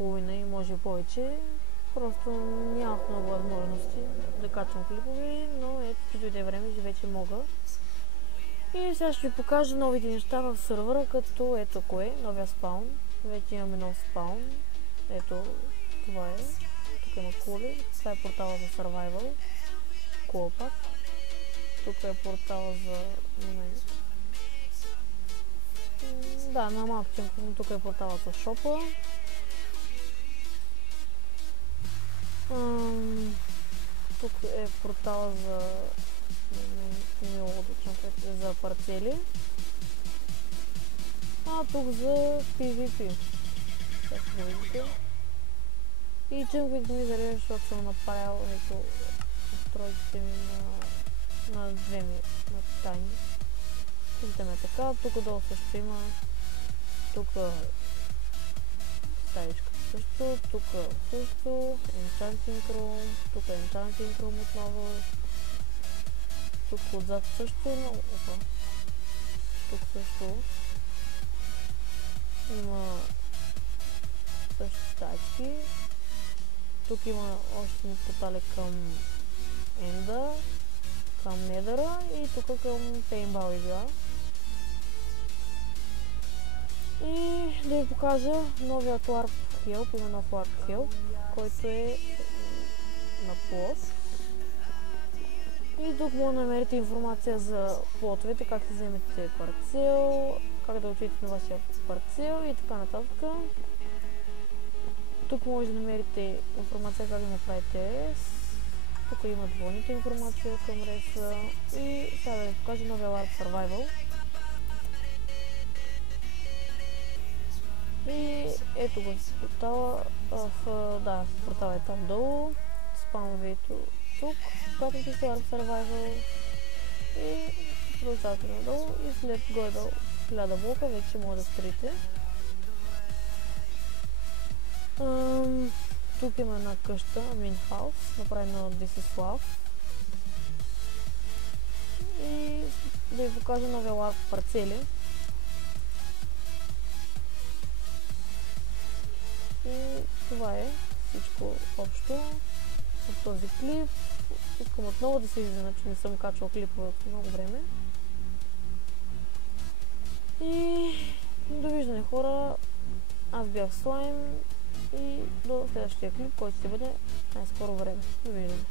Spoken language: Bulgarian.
половина и може и повече. Просто нямах много възможности да качвам клипове, но ето, като дойде време, че вече мога. И сега ще ви покажа новите неща в сървъра, като ето кое, новия спаун. Вече имаме нов спаун. Ето, това е. Тук има кули. Това е портала за Survival. Кула пак. Тук е портала за... Да, на малко чемпион. Тук е портала за шопа. Тук е портала за парцели. А тук за PvP. Как го видите. И чемпионите ми зарежда, защото съм направил ето устройките ми на две ми на тайни. Виждаме така, тук долу също има. Тук стаичка също, тук също, Enchanting Room, тук е Enchanting Room отново. Тук отзад също има, тук също има също стаички. Тук има още портали към Енда, към Недъра и тук към Пейнбал игра. И да ви покажа новият Warp Help, има нов Warp Help, който е на плот. И тук може да намерите информация за плотовете, как да вземете парцел, как да отидете на вашия парцел и така нататък. Тук може да намерите информация как да направите рез. Тук има допълнителна информация към реса. И сега да ви покажа новия Warp Survival. И ето го с портала. Да, портала е там долу. Спаунвейто тук. Катите си Warp Survival. И продължавате надолу. И след горе-долу 1000 блока вече може да строите. Тук има една къща, Min House, направена от This is Love. И да ви покажа новия Warp парцели. И това е всичко общо в този клип. Искам отново да се извиня, че не съм качвал клипове от много време. И довиждане, хора. Аз бях Слайм и до следващия клип, който ще бъде най-скоро време. Довиждане.